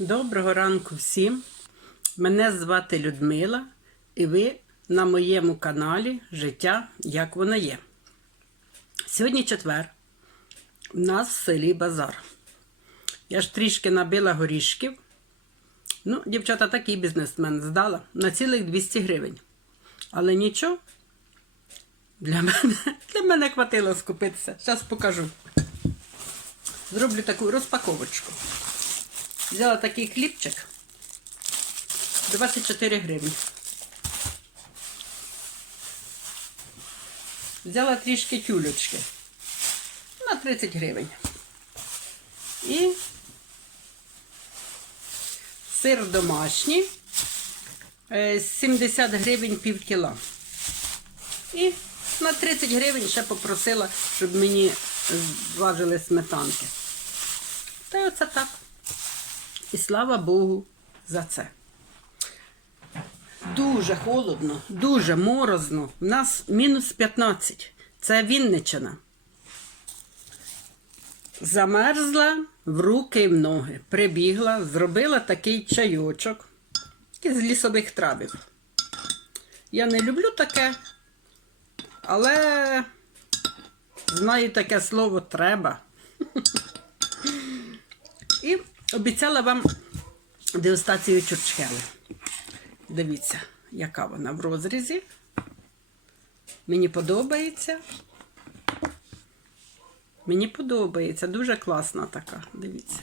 Доброго ранку всім. Мене звати Людмила, і ви на моєму каналі Життя як воно є. Сьогодні четвер. У нас в селі Базар. Я ж трішки набила горішків. Ну, дівчата, такий бізнесмен здала на цілих 200 гривень. Але нічого, для мене, для мене хватило скупитися. Зараз покажу. Зроблю таку розпаковочку. Взяла такий хлібчик 24 гривні. Взяла трішки тюлечки на 30 гривень. І сир домашній е, 70 гривень пів кіла. І на 30 гривень ще попросила, щоб мені зважили сметанки. Та оце так. І слава Богу за це. Дуже холодно, дуже морозно. У нас мінус 15. Це Вінничина. Замерзла в руки і в ноги. Прибігла, зробила такий чайочок із лісових травів. Я не люблю таке, але знаю таке слово треба. Обіцяла вам дегустацію чурчхели. Дивіться, яка вона в розрізі. Мені подобається. Мені подобається. Дуже класна така. Дивіться.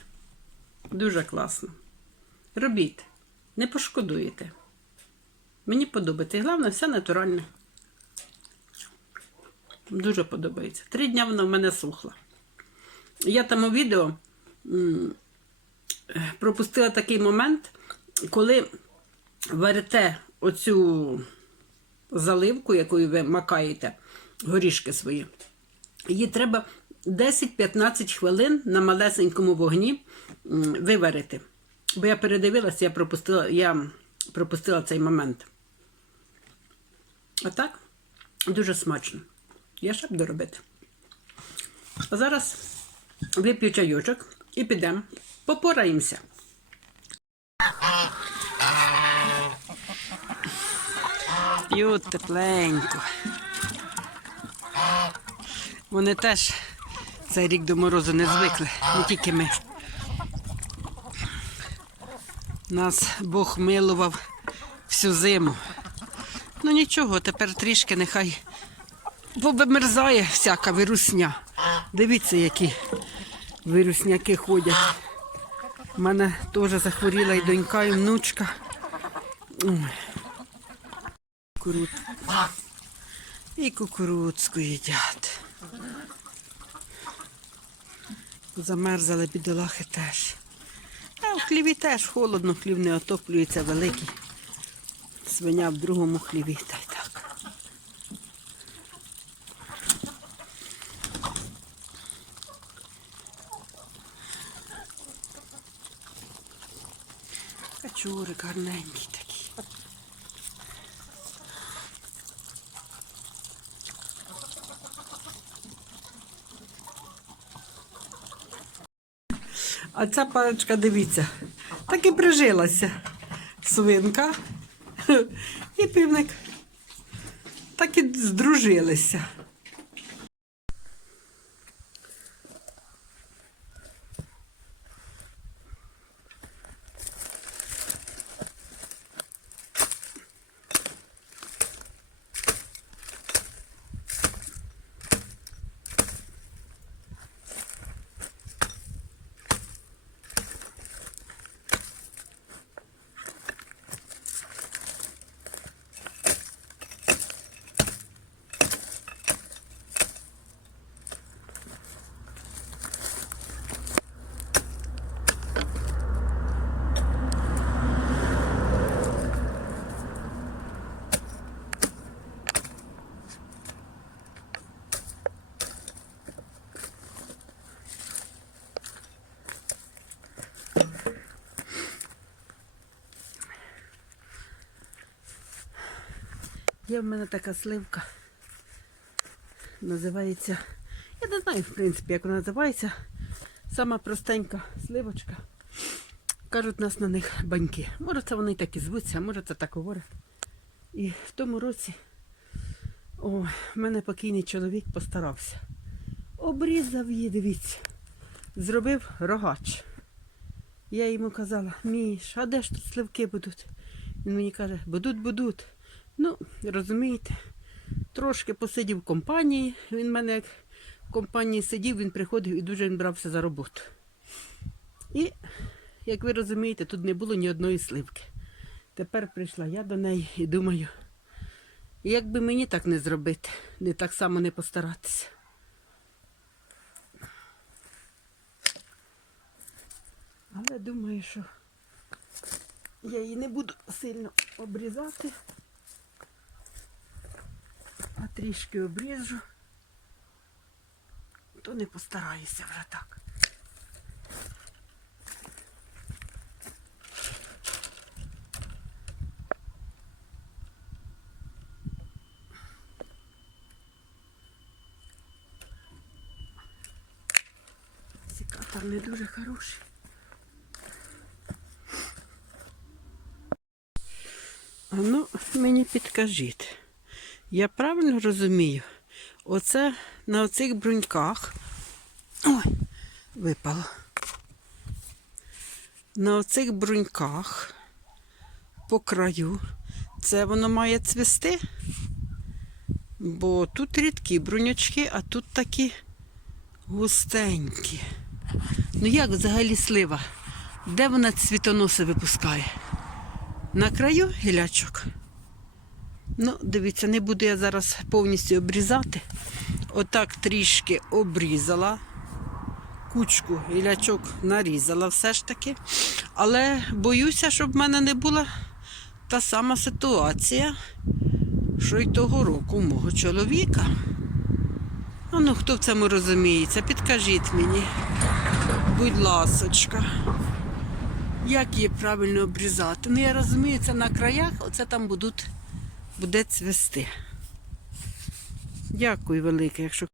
Дуже класно. Робіть. Не пошкодуєте. Мені подобається. І головне, все натуральне. Дуже подобається. Три дня вона в мене сухла. Я там у відео пропустила такий момент, коли варите оцю заливку, якою ви макаєте горішки свої. Її треба 10-15 хвилин на малесенькому вогні виварити. Бо я передивилася, я пропустила, я пропустила цей момент. А так, дуже смачно. Я ще буду робити. А зараз вип'ю чайочок і підемо. Попораємося. П'ють тепленько. Вони теж цей рік до морозу не звикли, не тільки ми. Нас Бог милував всю зиму. Ну нічого, тепер трішки нехай повимерзає всяка вирусня. Дивіться, які вирусняки ходять. У мене теж захворіла і донька, і внучка. Ой. І кукурудзку їдять. Замерзали бідолахи теж. А в хліві теж холодно, хлів не отоплюється великий. Свиня в другому хліві та й так. Качури гарненькі такі. А ця парочка, дивіться, так і прижилася. Свинка і півник. Так і здружилися. Є в мене така сливка. Називається. Я не знаю, в принципі, як вона називається. Сама простенька сливочка. кажуть, нас на них баньки. Може, це вони так і звуться, може це так говорять. І в тому році о, в мене покійний чоловік постарався. Обрізав її, дивіться. Зробив рогач. Я йому казала, Міш, а де ж тут сливки будуть? Він мені каже, будуть, будуть. Ну, розумієте, трошки посидів в компанії. Він в мене як в компанії сидів, він приходив і дуже він брався за роботу. І, як ви розумієте, тут не було ні одної сливки. Тепер прийшла я до неї і думаю, як би мені так не зробити, не так само не постаратися. Але думаю, що я її не буду сильно обрізати, трішки обріжу, то не постараюся вже так. Секатор не дуже хороший. Ну, мені підкажіть, я правильно розумію, оце на оцих бруньках. Ой, випало. На оцих бруньках по краю це воно має цвісти, бо тут рідкі брунячки, а тут такі густенькі. Ну як взагалі слива? Де вона цвітоноси випускає? На краю гілячок. Ну, дивіться, не буду я зараз повністю обрізати. Отак трішки обрізала. Кучку гілячок нарізала все ж таки. Але боюся, щоб в мене не була та сама ситуація, що й того року мого чоловіка. А ну хто в цьому розуміється? Підкажіть мені, будь ласочка. Як її правильно обрізати? Ну, я розумію, це на краях, оце там будуть, буде цвісти. Дякую велике, якщо